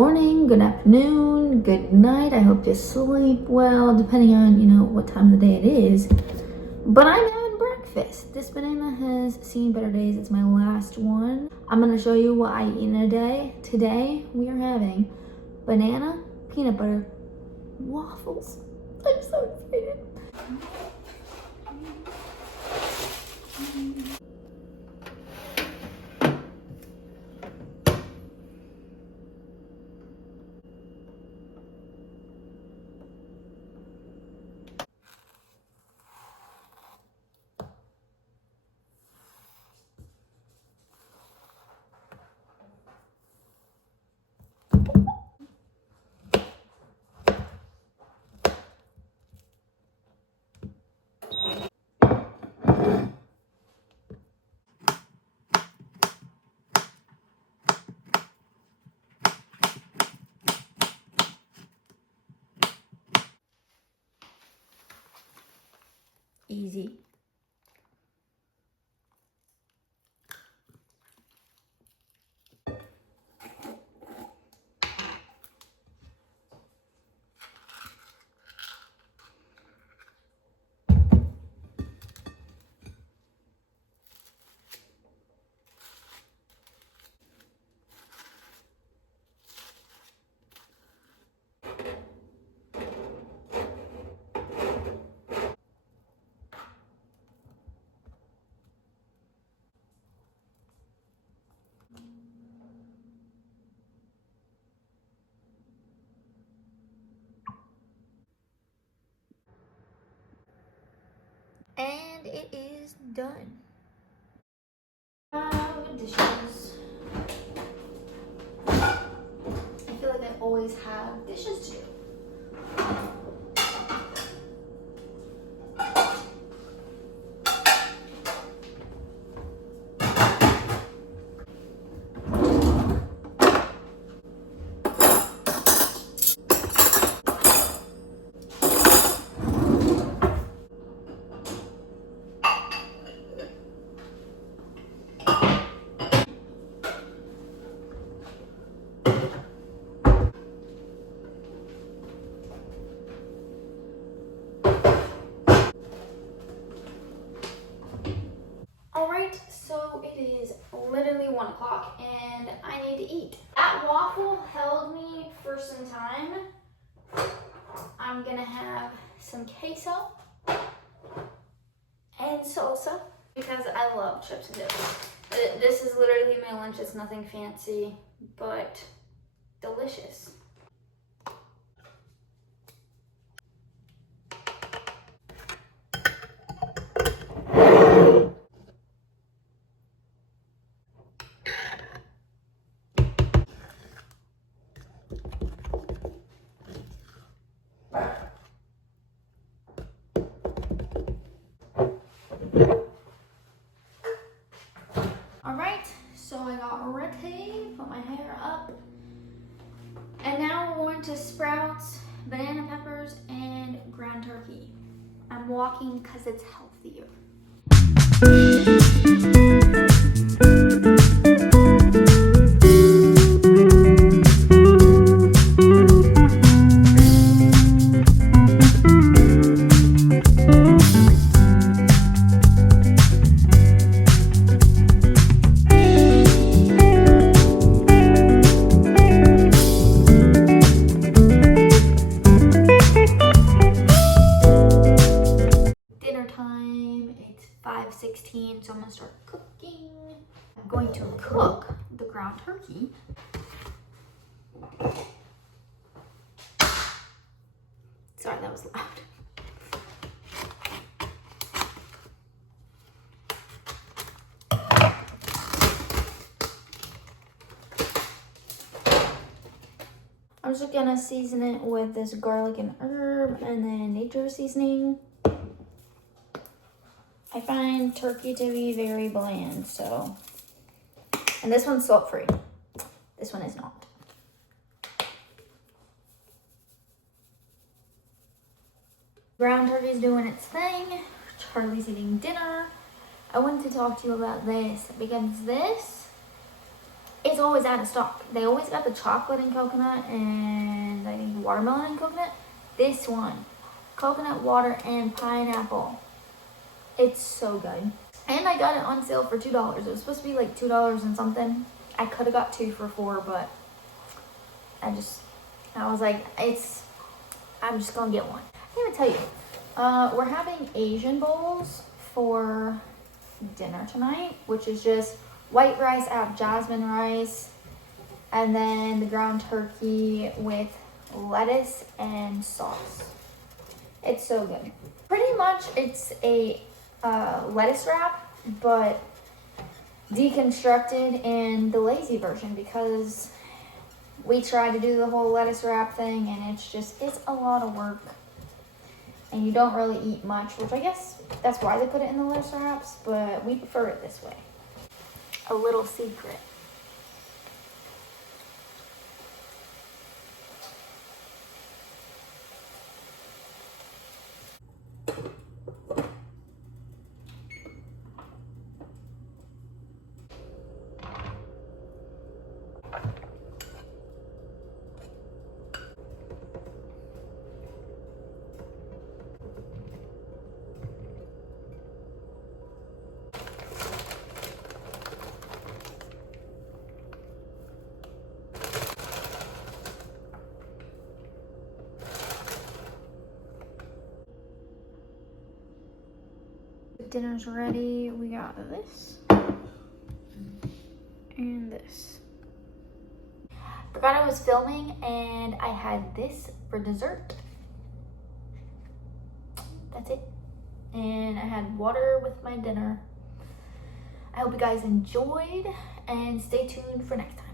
morning, good afternoon, good night. I hope you sleep well, depending on, what time of the day it is. But I'm having breakfast. This banana has seen better days. It's my last one. I'm gonna show you what I eat in a day. Today, we are having banana, peanut butter, waffles. I'm so excited. Easy. And it is done. Dishes. I feel like I always have dishes to do. Alright, so it is literally 1 o'clock and I need to eat. That waffle held me for some time. I'm gonna have some queso and salsa because I love chips and dip. This is literally my lunch. It's nothing fancy, but delicious. Alright, so I got ready, put my hair up, and now we're going to sprouts, banana peppers, and ground turkey. I'm walking because it's healthier. Dinner time, it's 5:16, so I'm gonna start cooking. I'm going to cook the ground turkey. Sorry, that was loud. I'm just gonna season it with this garlic and herb and then nature seasoning. I find turkey to be very bland, so. And this one's salt-free. This one is not. Ground turkey's doing its thing. Charlie's eating dinner. I wanted to talk to you about this because this it's always out of stock. They always got the chocolate and coconut and I think watermelon and coconut. This one, coconut water and pineapple. It's so good. And I got it on sale for $2. It was supposed to be like $2 and something. I could have got 2 for $4, but I was like, I'm just gonna get one. I didn't even tell you, we're having Asian bowls for dinner tonight, which is just white rice. I have jasmine rice, and then the ground turkey with lettuce and sauce. It's so good. Pretty much it's a lettuce wrap, but deconstructed in the lazy version, because we tried to do the whole lettuce wrap thing and it's a lot of work and you don't really eat much, which I guess that's why they put it in the lettuce wraps, but we prefer it this way. A little secret. Dinner's ready. We got this and this. Forgot I was filming and I had this for dessert. That's it. And I had water with my dinner. I hope you guys enjoyed and stay tuned for next time.